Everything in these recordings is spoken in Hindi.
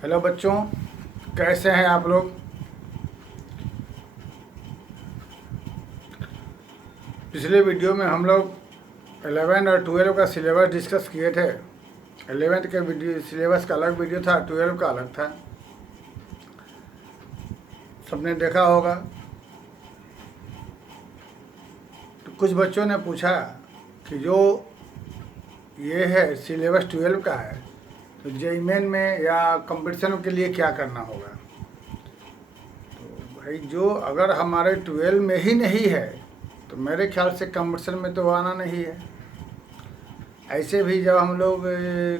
हेलो बच्चों, कैसे हैं आप लोग। पिछले वीडियो में हम लोग 11 और 12 का सिलेबस डिस्कस किए थे। 11th के वीडियो सिलेबस का अलग वीडियो था, 12 का अलग था। सबने देखा होगा। तो कुछ बच्चों ने पूछा कि जो ये है सिलेबस 12 का है, तो जेईई मेन में या कंपटीशन के लिए क्या करना होगा। तो भाई, जो अगर हमारे 12 में ही नहीं है तो मेरे ख्याल से कंपटीशन में तो आना नहीं है। ऐसे भी जब हम लोग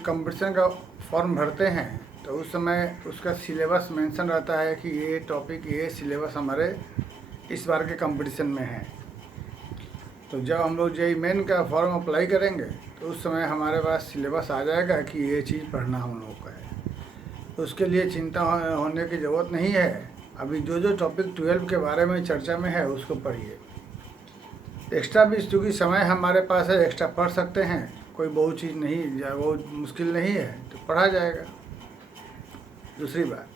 कंपटीशन का फॉर्म भरते हैं तो उस समय उसका सिलेबस मेंशन रहता है कि ये टॉपिक, ये सिलेबस हमारे इस बार के कंपटीशन में है। तो जब हम लोग जेईई मेन का फॉर्म अप्लाई करेंगे तो उस समय हमारे पास सिलेबस आ जाएगा कि ये चीज़ पढ़ना हम लोग का है। तो उसके लिए चिंता होने की ज़रूरत नहीं है। अभी जो जो टॉपिक 12 के बारे में चर्चा में है उसको पढ़िए। एक्स्ट्रा भी चूँकि समय हमारे पास है, एक्स्ट्रा पढ़ सकते हैं, कोई बहुत चीज़ नहीं, वो मुश्किल नहीं है, तो पढ़ा जाएगा। दूसरी बात,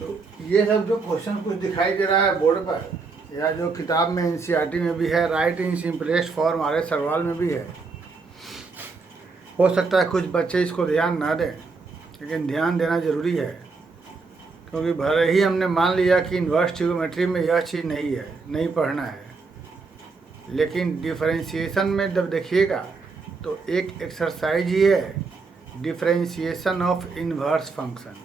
तो ये सब जो क्वेश्चन कुछ दिखाई दे रहा है बोर्ड पर, या जो किताब में एनसीईआरटी में भी है, राइट इन सिंपलेस्ट फॉर्म हमारे सवाल में भी है। हो सकता है कुछ बच्चे इसको ध्यान ना दें, लेकिन ध्यान देना ज़रूरी है, क्योंकि भले ही हमने मान लिया कि इन्वर्स ट्रिग्नोमेट्री में यह चीज़ नहीं है, नहीं पढ़ना है, लेकिन डिफरेंशिएशन में जब देखिएगा तो एक एक्सरसाइज ही है, डिफरेंशिएशन ऑफ इन्वर्स फंक्शन।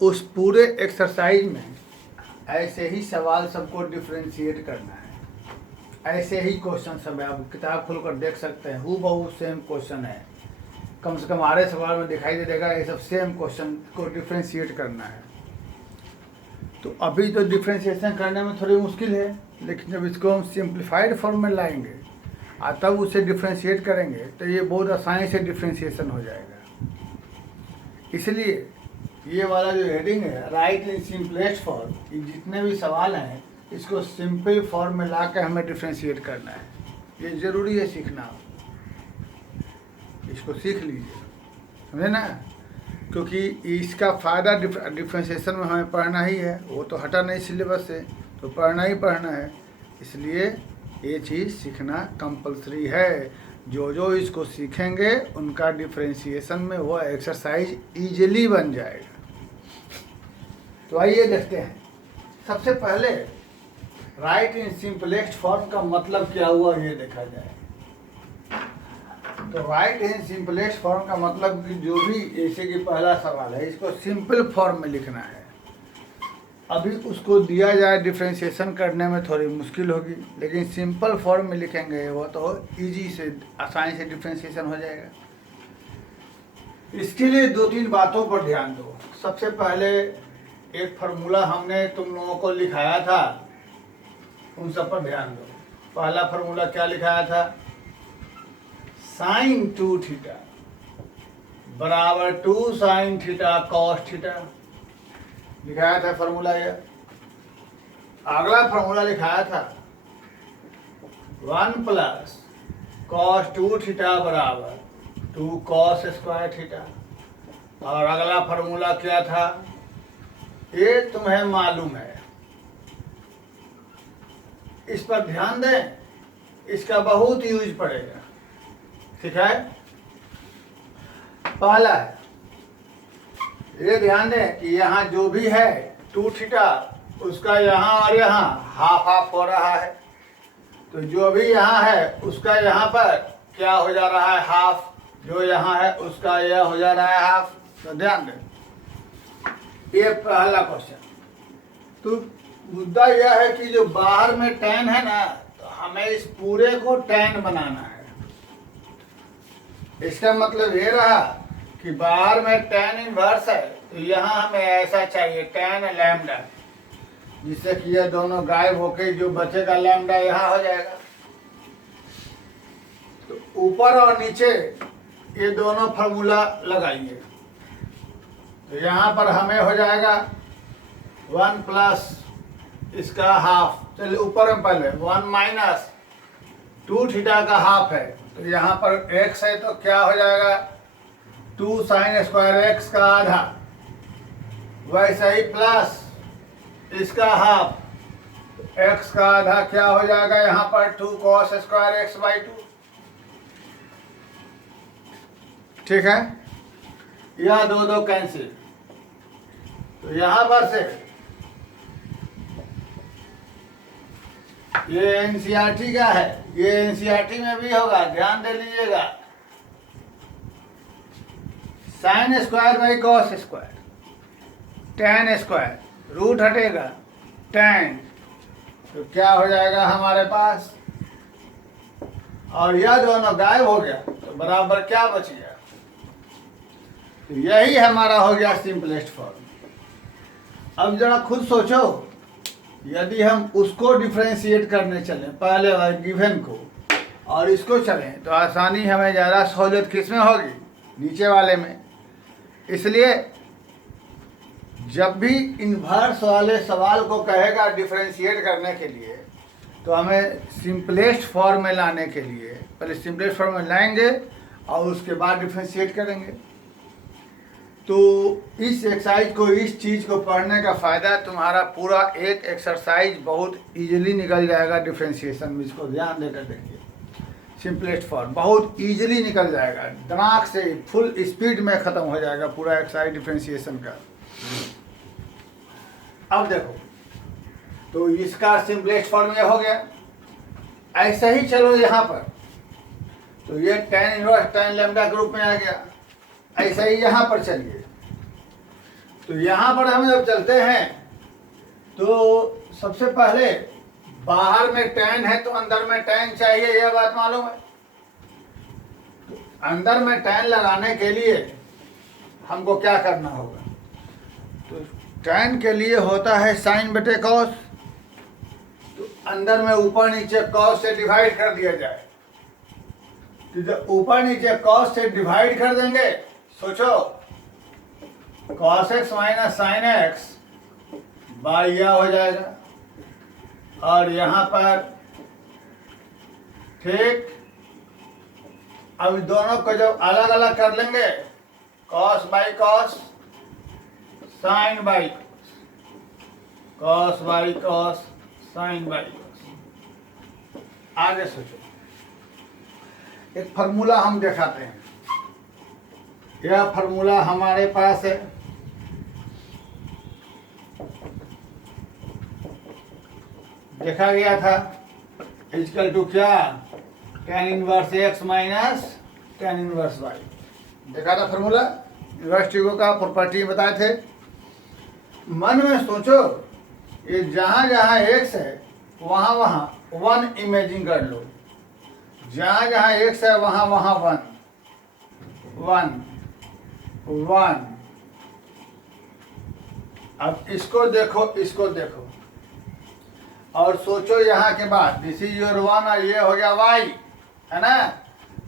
उस पूरे एक्सरसाइज में ऐसे ही सवाल सबको डिफरेंशिएट करना है। ऐसे ही क्वेश्चन सब है, आप किताब खोलकर देख सकते हैं, हूबहू सेम क्वेश्चन है। कम से कम आधे सवाल में दिखाई दे देगा, ये सब सेम क्वेश्चन को डिफरेंशिएट करना है। तो अभी तो डिफरेंशिएशन करने में थोड़ी मुश्किल है, लेकिन जब इसको हम सिंप्लीफाइड फॉर्म में लाएंगे और तब उसे डिफरेंशिएट करेंगे तो ये बहुत आसानी से डिफरेंशिएशन हो जाएगा। इसलिए ये वाला जो हेडिंग है, राइट इन सिंपलेस्ट फॉर्म, ये जितने भी सवाल हैं इसको सिंपल फॉर्म में ला के हमें डिफरेंशिएट करना है। ये ज़रूरी है सीखना, इसको सीख लीजिए, समझे ना। क्योंकि इसका फ़ायदा डिफरेंशिएशन में हमें पढ़ना ही है, वो तो हटा नहीं सिलेबस से, तो पढ़ना ही पढ़ना है। इसलिए ये चीज़ सीखना कंपलसरी है। जो जो इसको सीखेंगे उनका डिफरेंशिएशन में वो एक्सरसाइज ईजिली बन जाएगा। तो आइए देखते हैं। सबसे पहले राइट इन सिंपलेस्ट फॉर्म का मतलब क्या हुआ ये देखा जाए। तो राइट इन सिंपलेस्ट फॉर्म का मतलब कि जो भी, जैसे कि पहला सवाल है, इसको सिंपल फॉर्म में लिखना है। अभी उसको दिया जाए डिफरेंशिएशन करने में थोड़ी मुश्किल होगी, लेकिन सिंपल फॉर्म में लिखेंगे वो तो इजी से, आसानी से डिफरेंशिएशन हो जाएगा। इसके लिए दो तीन बातों पर ध्यान दो। सबसे पहले एक फार्मूला हमने तुम लोगों को लिखाया था, उन सब पर ध्यान दो। पहला फार्मूला क्या लिखाया था, sin 2 थीटा बराबर 2 sin थीटा cos थीटा लिखाया था फार्मूला ये। अगला फार्मूला लिखाया था 1 प्लस cos 2 थीटा बराबर 2 cos स्क्वायर थीटा। और अगला फार्मूला क्या था, ये तुम्हें मालूम है, इस पर ध्यान दें, इसका बहुत यूज पड़ेगा, ठीक है। पहला है, ये ध्यान दें कि यहाँ जो भी है 2 थीटा, उसका यहाँ और यहाँ हाफ हाफ हो रहा है। तो जो भी यहाँ है उसका यहाँ पर क्या हो जा रहा है, हाफ। जो यहाँ है उसका यह हो जा रहा है हाफ। तो ध्यान दें, ये पहला क्वेश्चन। तो मुद्दा यह है कि जो बाहर में tan है ना, तो हमें इस पूरे को tan बनाना है। इसका मतलब ये रहा कि बाहर में tan इनवर्स है, तो यहाँ हमें ऐसा चाहिए tan लैम्डा, जिससे कि ये दोनों गायब होके जो बचेगा लैम्डा यहाँ हो जाएगा। तो ऊपर और नीचे ये दोनों फार्मूला लगाएंगे, तो यहाँ पर हमें हो जाएगा 1 प्लस इसका हाफ। चलिए ऊपर में पहले 1 माइनस 2 थीटा का हाफ है, तो यहाँ पर x है तो क्या हो जाएगा 2 साइन स्क्वायर एक्स का आधा, वैसे ही प्लस इसका हाफ, एक्स का आधा क्या हो जाएगा यहाँ पर 2 कॉस स्क्वायर एक्स बाई 2। ठीक है, यह दो दो कैंसिल, तो यहाँ पर से ये एनसीईआरटी का है, ये एनसीईआरटी में भी होगा, ध्यान दे लीजिएगा। Sine square by cos square, tan square, root हटेगा tan, तो क्या हो जाएगा हमारे पास, और यह दोनों गायब हो गया तो बराबर क्या बच गया, तो यही हमारा हो गया सिंपलेस्ट फॉर्म। अब जरा खुद सोचो, यदि हम उसको डिफ्रेंशिएट करने चलें पहले वाले गिवन को और इसको चलें तो आसानी हमें ज़्यादा सहूलियत किस में होगी, नीचे वाले में। इसलिए जब भी इन्वर्स वाले सवाल को कहेगा डिफ्रेंशिएट करने के लिए तो हमें सिंपलेस्ट फॉर्म में लाने के लिए पहले सिंपलेस्ट फॉर्म में लाएंगे और उसके बाद डिफ्रेंशिएट करेंगे। तो इस एक्सरसाइज को, इस चीज़ को पढ़ने का फ़ायदा तुम्हारा पूरा एक एक्सरसाइज बहुत इजीली निकल जाएगा डिफ्रेंशिएशन में। इसको ध्यान देकर देखिए, सिंपलेस्ट फॉर्म बहुत इजीली निकल जाएगा, दिमाग से फुल स्पीड में ख़त्म हो जाएगा पूरा एक्सरसाइज डिफ्रेंशिएशन का। अब देखो, तो इसका सिंपलेस्ट फॉर्म ये हो गया। ऐसे ही चलो यहाँ पर, तो ये tan इनवर्स tan लैम्डा के रूप में आ गया। ऐसा ही यहाँ पर चलिए, तो यहाँ पर हम जब चलते हैं तो सबसे पहले बाहर में tan है तो अंदर में tan चाहिए, यह बात मालूम है। तो अंदर में tan लगाने के लिए हमको क्या करना होगा, तो tan के लिए होता है साइन बटे कॉस, तो अंदर में ऊपर नीचे कॉस से डिवाइड कर दिया जाए। तो जब ऊपर नीचे कॉस से डिवाइड कर देंगे, सोचो cos x minus sine x by यह हो जाएगा, और यहाँ पर ठीक, अब दोनों को जब अलग अलग कर लेंगे, cos by cos, sine by cos by cos, sine by cos. आगे सोचो, एक फार्मूला हम दिखाते हैं। यह फार्मूला हमारे पास है, देखा गया था, इक्वल टू क्या, tan inverse x minus tan inverse y। देखा था फार्मूला, इनवर्स ट्रिगो का प्रॉपर्टी बताए थे। मन में सोचो, ये जहाँ जहाँ x है वहाँ वहाँ 1 इमेजिन कर लो, जहाँ जहाँ x है वहाँ वहाँ 1 1 1। अब इसको देखो, इसको देखो और सोचो यहाँ के बाद, दिस इज योर 1 और ये हो गया y, है ना।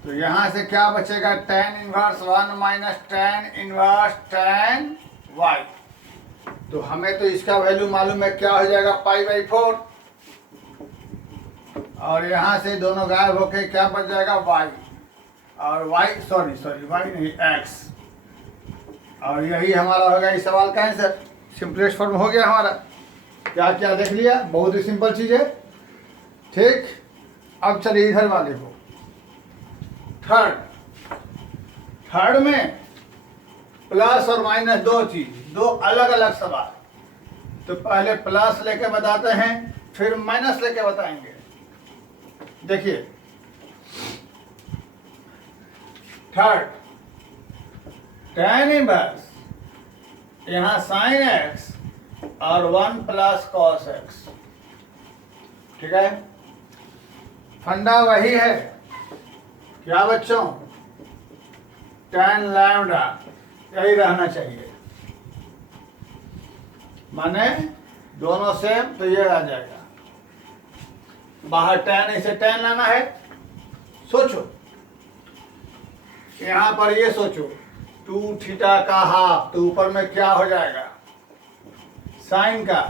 तो यहाँ से क्या बचेगा, tan inverse 1 minus tan inverse tan y। तो हमें तो इसका वैल्यू मालूम है, क्या हो जाएगा, पाई बाई 4, और यहाँ से दोनों गायब होके क्या बच जाएगा, y, और y सॉरी y नहीं x, और यही हमारा होगा इस सवाल का आंसर। सिंपलेस्ट फॉर्म हो गया हमारा। क्या क्या देख लिया, बहुत ही सिंपल चीज़ है। ठीक, अब चलिए इधर वाले को, थर्ड में प्लस और माइनस दो चीज, दो अलग अलग सवाल। तो पहले प्लस लेके बताते हैं, फिर माइनस लेके बताएंगे। देखिए थर्ड, tan इनवर्स यहाँ साइन एक्स और 1 प्लस कॉस एक्स। ठीक है, फंडा वही है, क्या बच्चों, tan लैम्डा यही रहना चाहिए, माने दोनों सेम, तो ये आ जाएगा। बाहर tan इसे tan लाना है। सोचो यहाँ पर, ये सोचो 2 थीटा का हाफ, तो ऊपर में क्या हो जाएगा, साइन का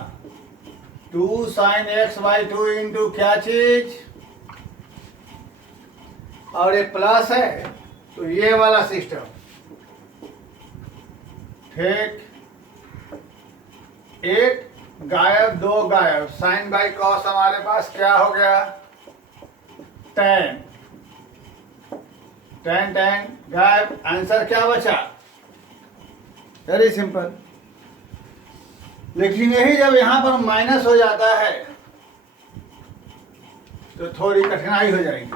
2 साइन एक्स बाई 2 इंटू क्या चीज, और ये प्लस है तो ये वाला सिस्टम ठीक, एक गायब, दो गायब, साइन बाई कॉस हमारे पास क्या हो गया, टेन, टेन टेन गायब, आंसर क्या बचा, वेरी सिंपल। लेकिन यही जब यहां पर माइनस हो जाता है तो थोड़ी कठिनाई हो जाएगी।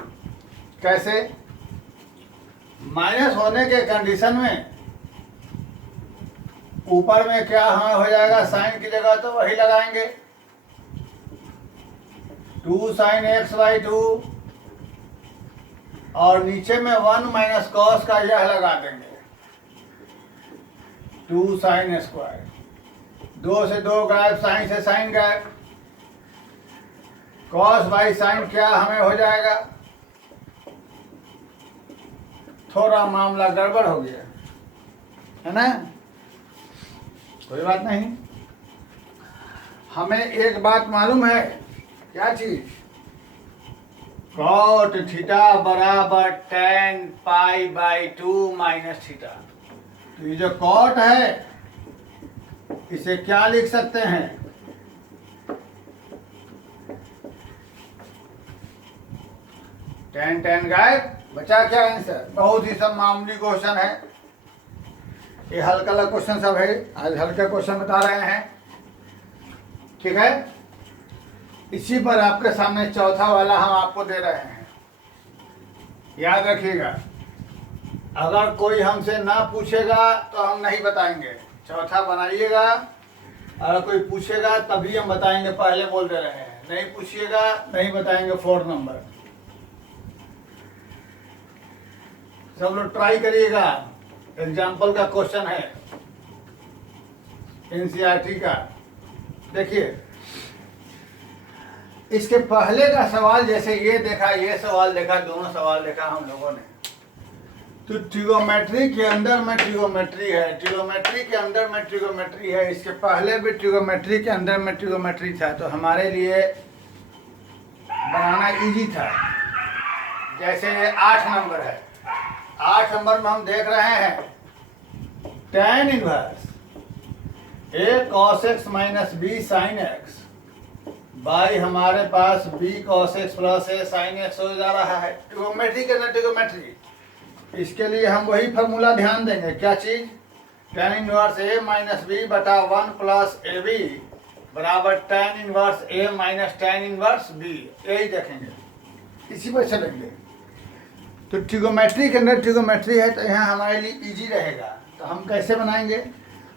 कैसे? माइनस होने के कंडीशन में ऊपर में क्या हमें हो जाएगा, साइन की जगह तो वही लगाएंगे, 2 sin x बाई 2, और नीचे में 1 माइनस कॉस का यह लगा देंगे, 2 sin स्क्वायर, 2 से 2 गायब, साइन से साइन गायब, कॉस बाई साइन क्या हमें हो जाएगा, थोड़ा मामला गड़बड़ हो गया है ना, कोई बात नहीं। हमें एक बात मालूम है, क्या चीज, कॉट थीटा बराबर tan pi by 2 minus theta. तो ये जो कॉट है इसे क्या लिख सकते हैं, tan tan गायब, बचा क्या आंसर। बहुत ही सब मामूली क्वेश्चन है, ये हल्का हल्का क्वेश्चन सब है, आज हल्का क्वेश्चन बता रहे हैं, ठीक है। इसी पर आपके सामने चौथा वाला हम आपको दे रहे हैं, याद रखिएगा। अगर कोई हमसे ना पूछेगा तो हम नहीं बताएंगे, चौथा बनाइएगा, अगर कोई पूछेगा तभी हम बताएंगे, पहले बोल दे रहे हैं, नहीं पूछिएगा नहीं बताएंगे। 4 नंबर सब लोग ट्राई करिएगा, एग्जाम्पल का क्वेश्चन है एनसीईआरटी का। देखिए इसके पहले का सवाल, जैसे ये देखा, ये सवाल देखा, दोनों सवाल देखा हम लोगों ने, तो ट्रिगोमेट्री के अंदर में ट्रिगोमेट्री है, ट्रिगोमेट्री के अंदर में ट्रिगोमेट्री है, इसके पहले भी ट्रिगोमेट्री के अंदर में ट्रिगोमेट्री था, तो हमारे लिए बनाना इजी था। जैसे 8 नंबर है, 8 नंबर में हम देख रहे हैं tan inverse a cos x minus b sin x by हमारे पास b cos x plus a sin x हो जा रहा है। ट्रिगोमेट्री के अंदर ट्रिगोमेट्री, इसके लिए हम वही फार्मूला ध्यान देंगे, क्या चीज, tan inverse a minus b बटा 1 प्लस ए बी बराबर tan inverse a minus tan inverse b, यही देखेंगे, इसी पर चलेंगे। तो ट्रिगोमेट्री के अंदर ट्रिगोमेट्री है, तो यहाँ हमारे लिए इजी रहेगा। तो हम कैसे बनाएंगे,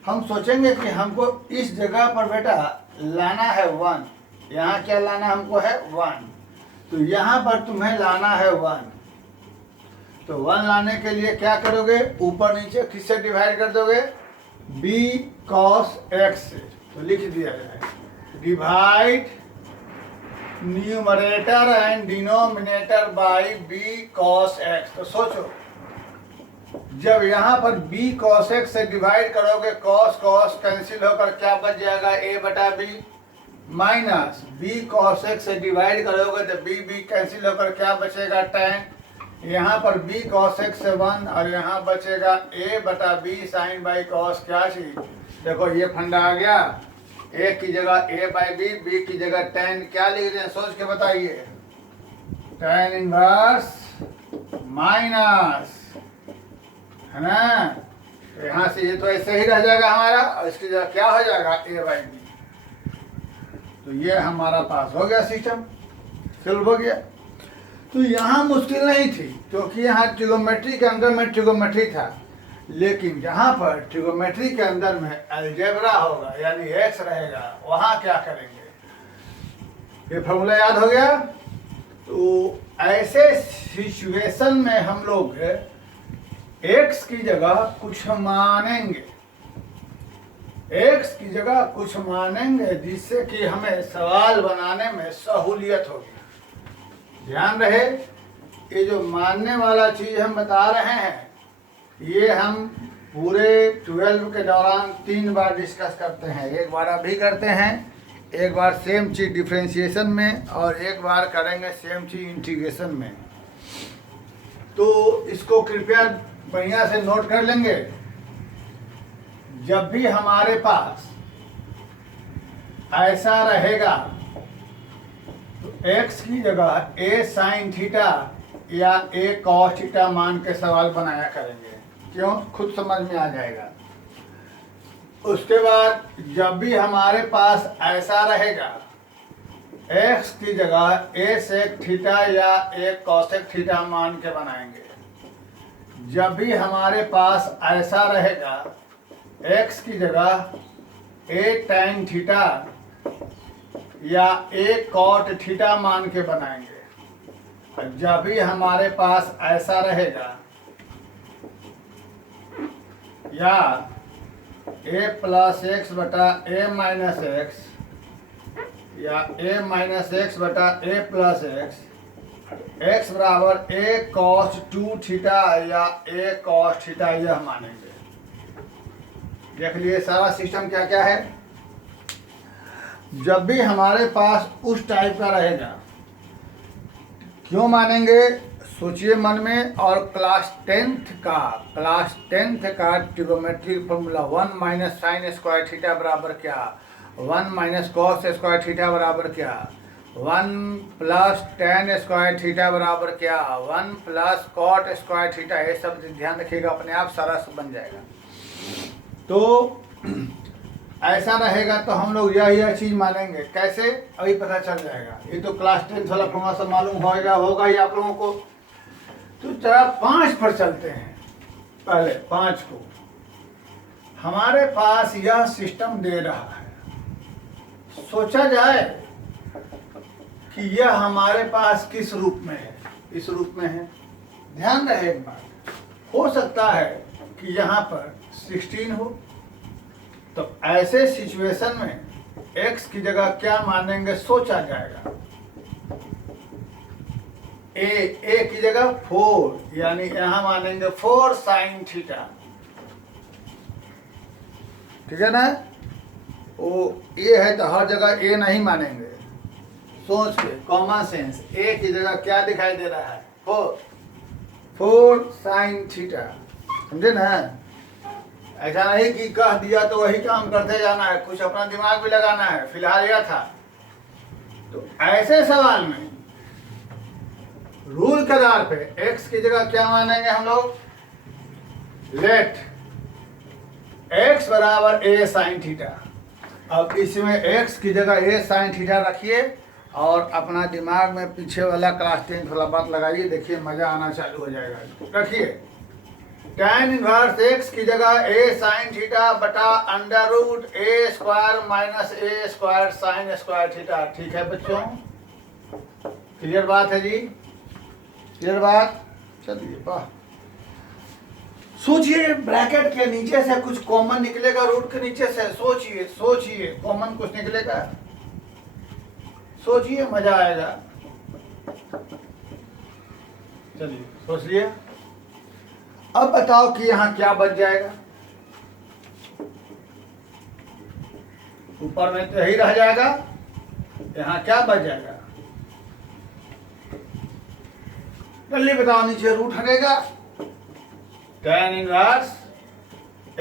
हम सोचेंगे कि हमको इस जगह पर बेटा लाना है 1, यहाँ क्या लाना हमको है 1, तो यहाँ पर तुम्हें लाना है 1, तो 1 लाने के लिए क्या करोगे, ऊपर नीचे किससे डिवाइड कर दोगे, b cos x से, तो लिख दिया जाए, divide numerator and denominator by b cos x। तो सोचो जब यहाँ पर b cos x से डिवाइड करोगे, cos cos कैंसिल होकर क्या बच जाएगा, a बटा b, minus b cos x से डिवाइड करोगे तो b कैंसिल होकर क्या बचेगा, tan, यहाँ पर b cos x से 1 और यहाँ बचेगा a बटा b साइन बाई cos, क्या चीज, देखो ये फंडा आ गया, a की जगह a बाई b की जगह tan, क्या लिख रहे हैं सोच के बताइए, tan इनवर्स माइनस, है ना, तो यहाँ से ये तो ऐसे ही रह जाएगा हमारा, और इसकी जगह क्या हो जाएगा, a बाई b। तो ये हमारा पास हो गया, सिस्टम सॉल्व हो गया। तो यहाँ मुश्किल नहीं थी, क्योंकि यहाँ ट्रिगोमेट्री के अंदर में ट्रिगोमेट्री था, लेकिन जहाँ पर ट्रिगोमेट्री के अंदर में अलजेब्रा होगा यानी एक्स रहेगा, वहाँ क्या करेंगे, ये फॉर्मूला याद हो गया। तो ऐसे सिचुएशन में हम लोग एक्स की जगह कुछ मानेंगे, एक्स की जगह कुछ मानेंगे, जिससे कि हमें सवाल बनाने में सहूलियत होगी। ध्यान रहे, ये जो मानने वाला चीज हम बता रहे हैं, ये हम पूरे 12 के दौरान 3 बार डिस्कस करते हैं, एक बार अभी करते हैं, एक बार सेम चीज डिफरेंशिएशन में, और एक बार करेंगे सेम चीज इंटीग्रेशन में। तो इसको कृपया बढ़िया से नोट कर लेंगे। जब भी हमारे पास ऐसा रहेगा तो x की जगह a साइन थीटा या a कॉस थीटा मान के सवाल बनाया करेंगे। क्यों? खुद समझ में आ जाएगा। उसके बाद जब भी हमारे पास ऐसा रहेगा x की जगह a सेक थीटा या a कॉसेक थीटा मान के बनाएंगे। जब भी हमारे पास ऐसा रहेगा x की जगह a टैन थीटा या a कॉट थीटा मान के बनाएंगे। और जब भी हमारे पास ऐसा रहेगा या a प्लस एक्स बटा a माइनस एक्स या a माइनस एक्स बटा a प्लस एक्स बराबर a कॉस 2 थीटा या a कॉस थीटा यह मानेंगे। देख लिए सारा सिस्टम क्या क्या है। जब भी हमारे पास उस टाइप का रहेगा, क्यों मानेंगे? सोचिए मन में। और क्लास 10th का trigonometric formula 1 minus sign square theta बराबर क्या, 1 माइनस कॉस स्क्वायर थीटा बराबर क्या, 1 प्लस टेन स्क्वायर थीटा बराबर क्या, 1 प्लस कॉट स्क्वायर थीटा। ये सब ध्यान रखिएगा, अपने आप सारा सब बन जाएगा। तो ऐसा रहेगा तो हम लोग यह चीज मानेंगे। कैसे? अभी पता चल जाएगा। ये तो क्लास 10th वाला फॉर्मूला सब मालूम होगा ही आप लोगों को। तो जरा 5 पर चलते हैं। पहले 5 को हमारे पास यह सिस्टम दे रहा है। सोचा जाए कि यह हमारे पास किस रूप में है। इस रूप में है। ध्यान रहे एक बात, हो सकता है कि यहाँ पर 16 हो। तो ऐसे सिचुएशन में x की जगह क्या मानेंगे सोचा जाएगा। a की जगह 4, यानी यहां मानेंगे 4 साइन थीटा। ठीक है ना? वो a है तो हर जगह a नहीं मानेंगे। सोच के कॉमन सेंस a की जगह क्या दिखाई दे रहा है? 4 साइन थीटा। समझे ना? ऐसा नहीं कि कह दिया तो वही काम करते जाना है, कुछ अपना दिमाग भी लगाना है। फिलहाल यह था। तो ऐसे सवाल में रूल के आधार पे x की जगह क्या मानेंगे हम लोग? लेट x बराबर a साइन थीटा। अब इसमें x की जगह a साइन थीटा रखिए और अपना दिमाग में पीछे वाला क्लास 10 वाला बात लगाइए। देखिए मजा आना चालू हो जाएगा। रखिए tan इनवर्स x की जगह a साइन थीटा बटा under root a square minus a square sine square theta. ठीक है बच्चों? क्लियर बात है जी? क्लियर बात? चलिए वाह। सोचिए ब्रैकेट के नीचे से कुछ कॉमन निकलेगा। रूट के नीचे से सोचिए कॉमन कुछ निकलेगा। सोचिए मजा आएगा। चलिए सोच लिए। अब बताओ कि यहां क्या बच जाएगा? ऊपर में तो यही रह जाएगा। यहां क्या बच जाएगा? जल्दी बताओ। नीचे रूट हटेगा। tan inverse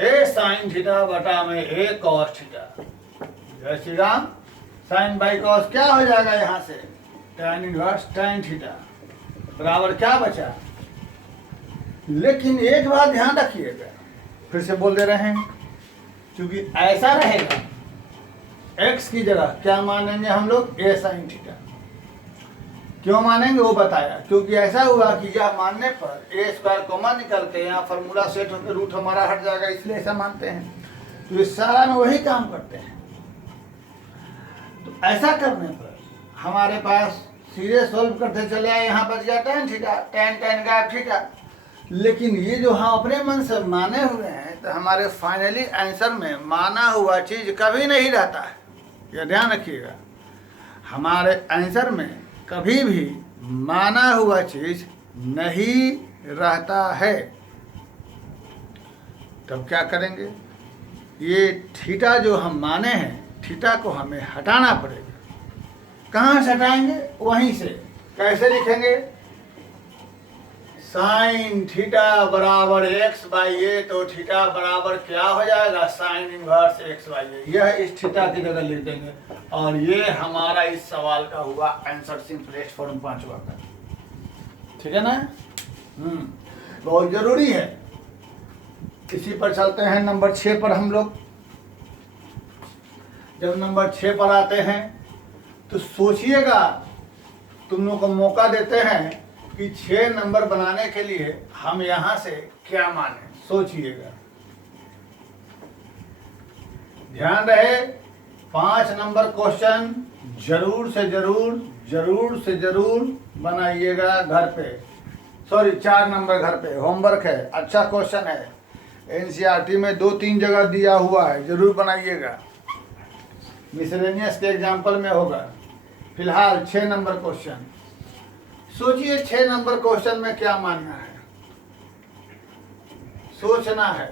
a sine theta बटा में a कॉस थीटा। जय Shri Ram. Sine by cos क्या हो जाएगा? यहां से tan इनवर्स tan थीटा बराबर क्या बचा? लेकिन एक बात ध्यान रखिएगा, फिर से बोल दे रहे हैं, क्योंकि ऐसा रहेगा x की जगह क्या मानेंगे हम लोग? a sine theta. क्यों मानेंगे वो बताया। क्योंकि ऐसा हुआ कि यह मानने पर a स्क्वायर कॉमन निकल के यहाँ फॉर्मूला सेट होकर रूट हमारा हट जाएगा, इसलिए ऐसा मानते हैं। तो इस सारा में वही काम करते हैं। तो ऐसा करने पर हमारे पास सीधे सोल्व करते चले आए। यहाँ बच गया tan थीटा, tan गायब थीटा। लेकिन ये जो हम अपने मन से माने हुए हैं, तो हमारे फाइनली आंसर में माना हुआ चीज कभी नहीं रहता है। यह ध्यान रखिएगा, हमारे आंसर में कभी भी माना हुआ चीज नहीं रहता है। तब क्या करेंगे? ये थीटा जो हम माने हैं, थीटा को हमें हटाना पड़ेगा। कहाँ से हटाएंगे? वहीं से। कैसे लिखेंगे? साइन थीटा बराबर एक्स बाई ए, तो थीटा बराबर क्या हो जाएगा, साइन इनवर्स एक्स बाई ए। यह इस थीटा की जगह लिख देंगे और ये हमारा इस सवाल का हुआ आंसर, सिंपलेस्ट फॉर्म 5वां का। ठीक है ना। बहुत जरूरी है। इसी पर चलते हैं नंबर 6 पर हम लोग। जब नंबर 6 पर आते हैं तो सोचिएगा, तुम लोग को मौका देते हैं कि 6 नंबर बनाने के लिए हम यहां से क्या माने, सोचिएगा। ध्यान रहे, 5 नंबर क्वेश्चन जरूर से जरूर बनाइएगा घर पे। सॉरी, 4 नंबर घर पे होमवर्क है, अच्छा क्वेश्चन है, एनसीईआरटी में 2-3 जगह दिया हुआ है, जरूर बनाइएगा। मिसलेनियस के एग्जाम्पल में होगा। फिलहाल 6 नंबर क्वेश्चन सोचिए, 6 नंबर क्वेश्चन में क्या मानना है, सोचना है।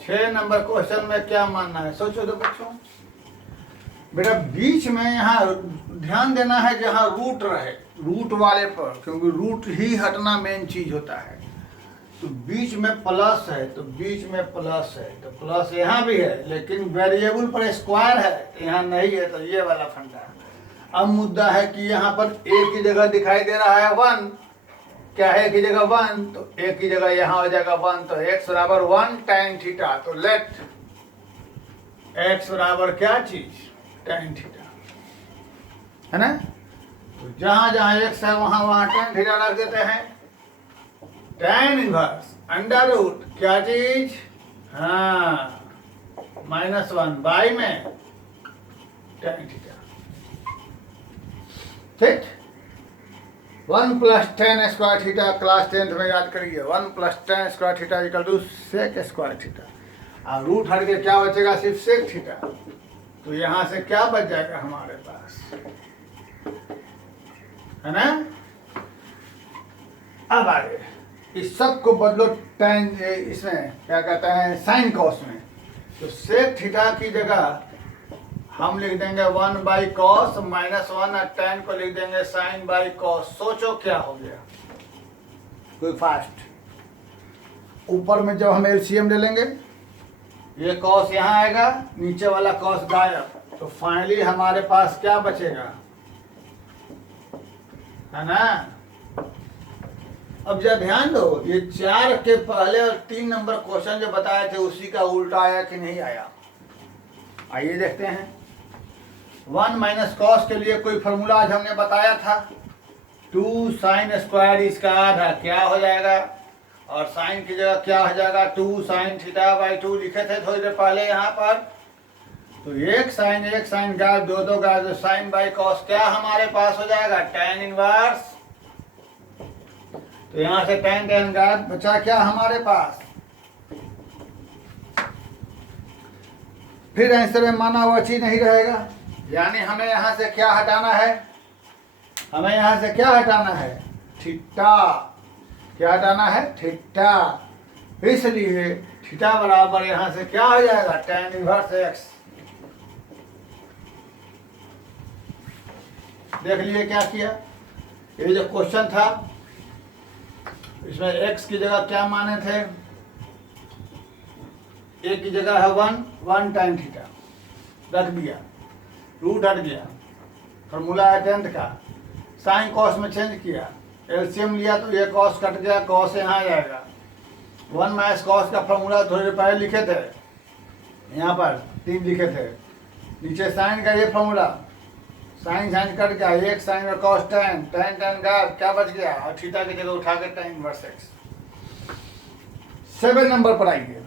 6 नंबर क्वेश्चन में क्या मानना है, सोचो तो बच्चों। बेटा बीच में यहाँ ध्यान देना है जहाँ रूट रहे, रूट वाले पर, क्योंकि रूट ही हटना मेन चीज होता है। तो बीच में प्लस है, तो बीच में प्लस है, तो प्लस यहाँ भी है, लेकिन वेरिएबल पर स्क्वायर है, तो यहाँ नहीं है, तो ये वाला फंडा है। अब मुद्दा है कि यहाँ पर ए की जगह दिखाई दे रहा है 1, क्या है की जगह 1, तो ए की जगह यहाँ हो जाएगा 1, तो x बराबर 1 tan थीटा। तो लेट x बराबर क्या चीज, tan थीटा, है ना। तो जहां जहां x है वहां वहां tan थीटा रख देते हैं। tan इनवर्स अंडर रूट क्या चीज, हाँ, -1 बाई में tan थीटा। ठीक, 1 + tan square theta class 10th में याद करिए। 1 + tan square theta equal to sec square theta. और रूट हट के क्या बचेगा, सिर्फ sec थीटा। तो यहां से क्या बच जाएगा हमारे पास, है ना। अब आगे इस सब को बदलो tan, इसमें क्या कहते हैं, साइन कॉस में। तो sec थीटा की जगह हम लिख देंगे 1/cos -1 और tan को लिख देंगे sin cos। सोचो क्या हो गया, कोई फास्ट। ऊपर में जब हम एलसीएम ले लेंगे, ये cos यहाँ आएगा, नीचे वाला cos गायब, तो फाइनली हमारे पास क्या बचेगा, है ना। अब जब ध्यान दो, ये 4 के पहले और 3 नंबर क्वेश्चन जो बताए थे उसी का उल्टा आया कि नहीं आया, आइए देखते हैं। 1 - cos के लिए कोई फॉर्मूला आज हमने बताया था, 2 sin स्क्वायर इसका आधा क्या हो जाएगा, और साइन की जगह क्या हो जाएगा, 2 sin θ/2 लिखे थे थोड़ी देर पहले यहाँ पर। तो एक साइन गायब, दो गायब, तो sin cos क्या हमारे पास हो जाएगा, tan इनवर्स। तो यहाँ से tan गायब, बचा क्या हमारे पास। फिर आंसर में माना हुआ चीज नहीं रहेगा, यानी हमें यहाँ से क्या हटाना है, हमें यहाँ से क्या हटाना है, थीटा। क्या हटाना है, थीटा। इसलिए थीटा बराबर यहाँ से क्या हो जाएगा, tan इनवर्स x। देख लिए क्या किया, ये जो क्वेश्चन था इसमें x की जगह क्या माने थे, a की जगह है 1 tan थीटा रख दिया, रूट हट गया, फॉर्मूला है 10th का, साइन कॉस में चेंज किया, एलसीएम लिया तो ये कॉस कट गया, कॉस यहाँ आ जाएगा। 1 - cos का फॉर्मूला थोड़ी देर पहले लिखे थे, यहाँ पर 3 लिखे थे, नीचे साइन का ये फॉर्मूला, साइन कट गया, एक साइन और कॉस tan गायब, क्या बच गया, और थीटा की जगह उठा के tan इनवर्स x। 7 नंबर पर आएंगे।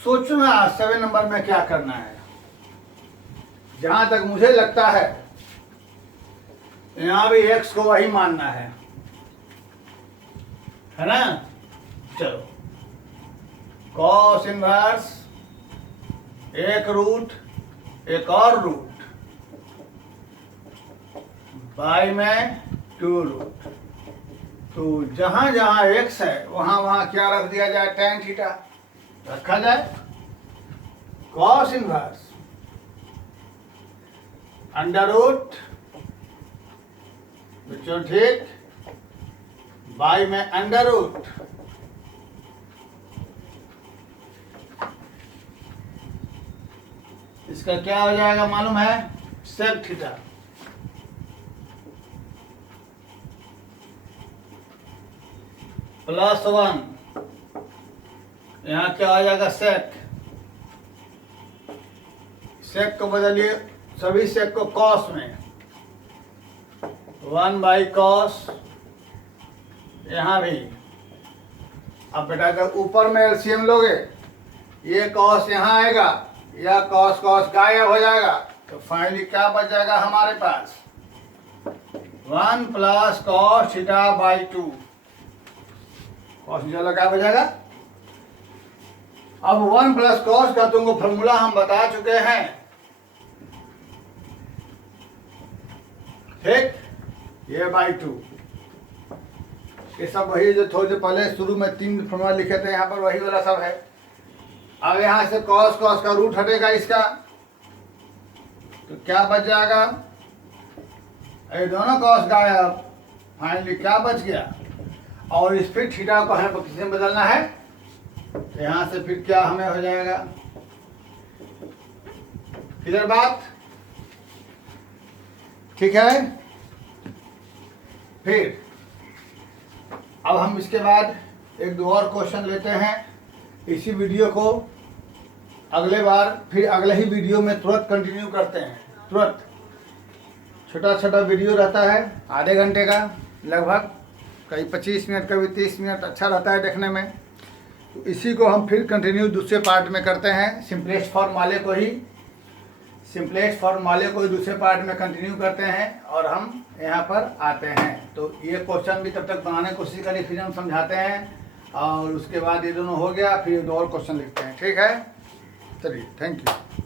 सोचना 7 नंबर में क्या करना है। जहां तक मुझे लगता है यहां भी x को वही मानना है ना। चलो, कॉस इनवर्स, एक रूट, एक और रूट, बाई में 2 रूट, तो जहाँ जहाँ x है वहाँ वहाँ क्या रख दिया जाए, tan थीटा रखा जाए। कॉस इनवर्स अंडर रूट बच्चों ठीक बाई में अंडर रूट इसका क्या हो जाएगा मालूम है, सेक थीटा +1 यहाँ क्या हो जाएगा सेक। सेक को बदलिए सभी सेक को कॉस में, 1/cos यहाँ भी। अब बेटा जब ऊपर में एलसीएम लोगे ये कॉस यहाँ आएगा या कॉस कॉस गायब हो जाएगा, तो फाइनली क्या बच जाएगा हमारे पास 1 + cos θ/2। कॉस थीटा क्या बच जाएगा। अब 1 + cos का तुमको फॉर्मूला हम बता चुके हैं, ठीक, ये /2। ये सब वही जो थोड़े से पहले शुरू में 3 फॉर्मूला लिखे थे, यहाँ पर वही वाला सब है। अब यहाँ से cos cos का रूट हटेगा इसका, तो क्या बच जाएगा, ये दोनों cos गायब, फाइनली क्या बच गया। और इस फिर थीटा को हमें किसी में बदलना है, तो यहाँ से फिर क्या हमें हो जाएगा, क्लियर बात, ठीक है। फिर अब हम इसके बाद एक दो और क्वेश्चन लेते हैं। इसी वीडियो को अगले बार फिर अगले ही वीडियो में तुरंत कंटिन्यू करते हैं। तुरंत छोटा छोटा वीडियो रहता है आधे घंटे का लगभग, कहीं 25 मिनट कभी 30 मिनट, अच्छा रहता है देखने में। तो इसी को हम फिर कंटिन्यू दूसरे पार्ट में करते हैं। सिंपलेस्ट फॉर्म वाले को ही दूसरे पार्ट में कंटिन्यू करते हैं और हम यहाँ पर आते हैं। तो ये क्वेश्चन भी तब तक बनाने की कोशिश करिए, फिर हम समझाते हैं और उसके बाद ये दोनों हो गया, फिर 2 और क्वेश्चन लिखते हैं, ठीक है। चलिए, थैंक यू।